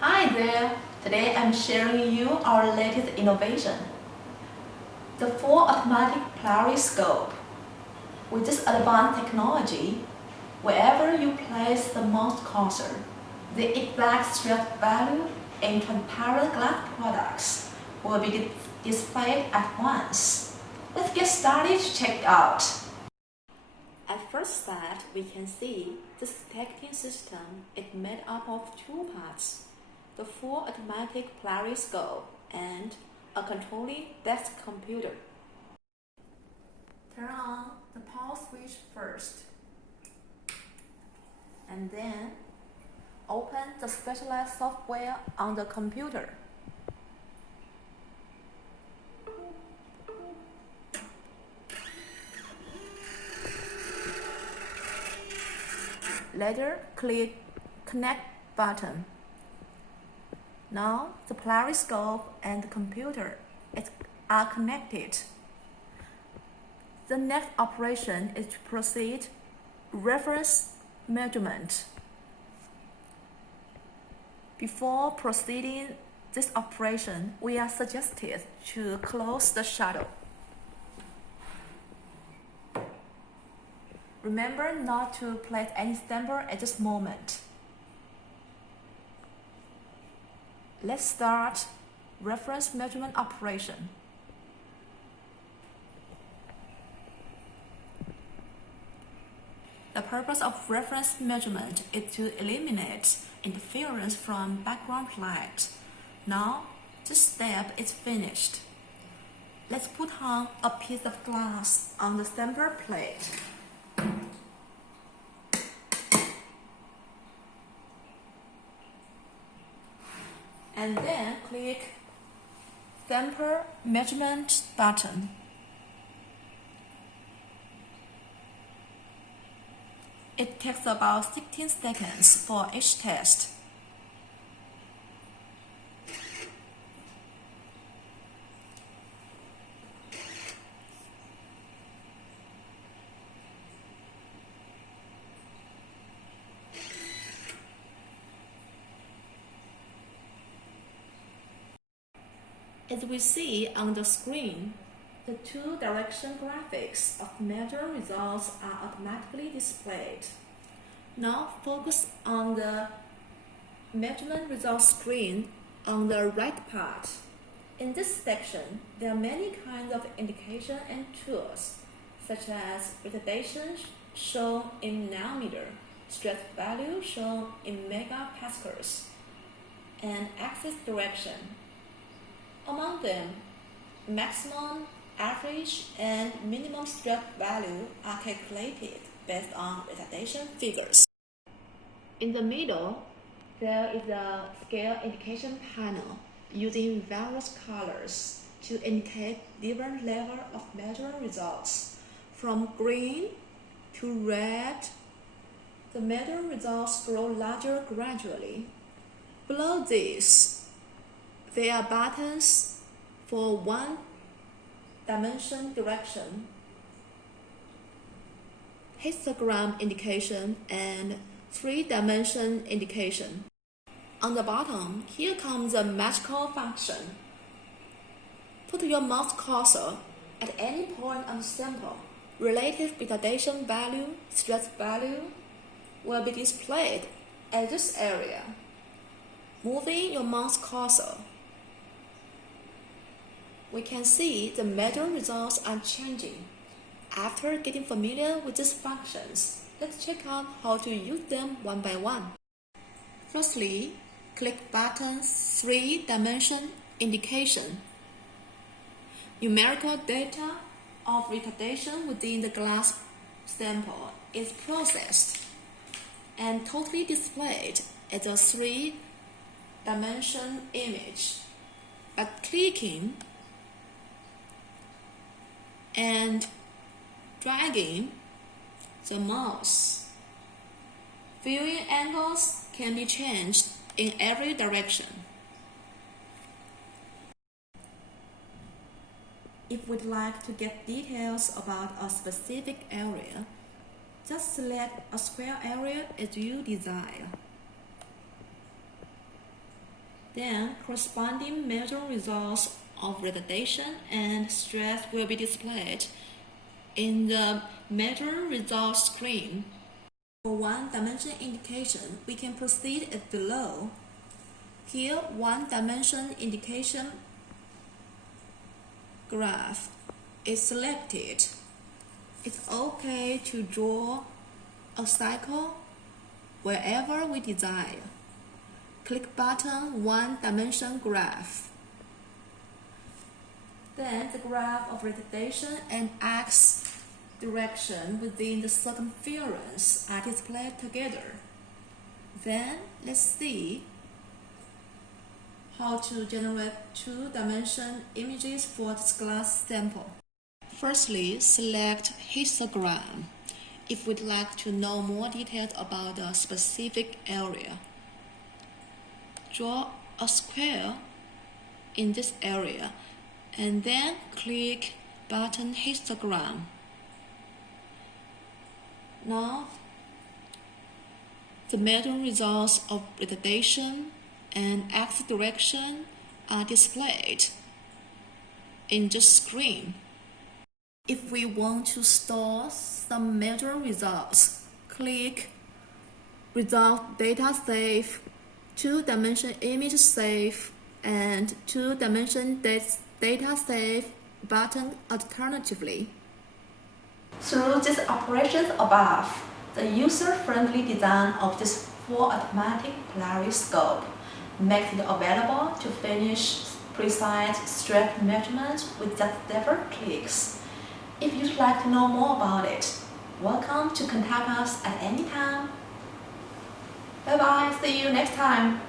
Hi there! Today I'm sharing you our latest innovation, the full automatic Pluriscope. With this advanced technology, wherever you place the mouse cursor, the exact stress value in transparent glass products will be displayed at once. Let's get started to check it out. At first sight, we can see this detecting system is made up of two parts: the full automatic Polariscope and a controlling desk computer. Turn on the power switch first, and then open the specialized software on the computer. Later, click Connect button. Now, the Pluriscope and the computer are connected. The next operation is to proceed reference measurement. Before proceeding this operation, we are suggested to close the shutter. Remember not to place any stamper at this moment. Let's start reference measurement operation. The purpose of reference measurement is to eliminate interference from background light. Now, this step is finished. Let's put on a piece of glass on the stamper plate. And then click Stamper Measurement button. It takes about 16 seconds for each test. As we see on the screen, the two-direction graphics of measure results are automatically displayed. Now focus on the measurement results screen on the right part. In this section, there are many kinds of indication and tools, such as retardation shown in nanometer, stress value shown in megapascals, and axis direction. Among them, maximum, average, and minimum stress value are calculated based on retardation figures. In the middle, there is a scale indication panel using various colors to indicate different levels of measurement results. From green to red, the measurement results grow larger gradually. Below this, there are buttons for one-dimension direction, histogram indication, and three-dimension indication. On the bottom, here comes the magical function. Put your mouse cursor at any point on the sample. Relative retardation value, stress value will be displayed at this area. Moving your mouse cursor, we can see the measurement results are changing. After getting familiar with these functions, let's check out how to use them one by one. Firstly, click button 3-dimension indication. Numerical data of retardation within the glass sample is processed and totally displayed as a 3-dimension image. By clicking and dragging the mouse, viewing angles can be changed in every direction. If we'd like to get details about a specific area, just select a square area as you desire. Then corresponding measure results of retardation and stress will be displayed in the measure results screen. For one-dimension indication, we can proceed as below. Here, one-dimension indication graph is selected. It's okay to draw a cycle wherever we desire. Click button one-dimension graph. Then the graph of retardation and x direction within the circumference are displayed together. Then let's see how to generate two-dimension images for this glass sample. Firstly, select histogram if we'd like to know more details about a specific area. Draw a square in this area and then click button histogram. Now, the measure results of retardation and x direction are displayed in the screen. If we want to store some measure results, click Result Data Save, Two-Dimension Image Save, and Two-Dimension Data Save button alternatively. Through these operations above, the user-friendly design of this full automatic Polariscope makes it available to finish precise stress measurements with just several clicks. If you'd like to know more about it, welcome to contact us at any time. Bye bye, see you next time.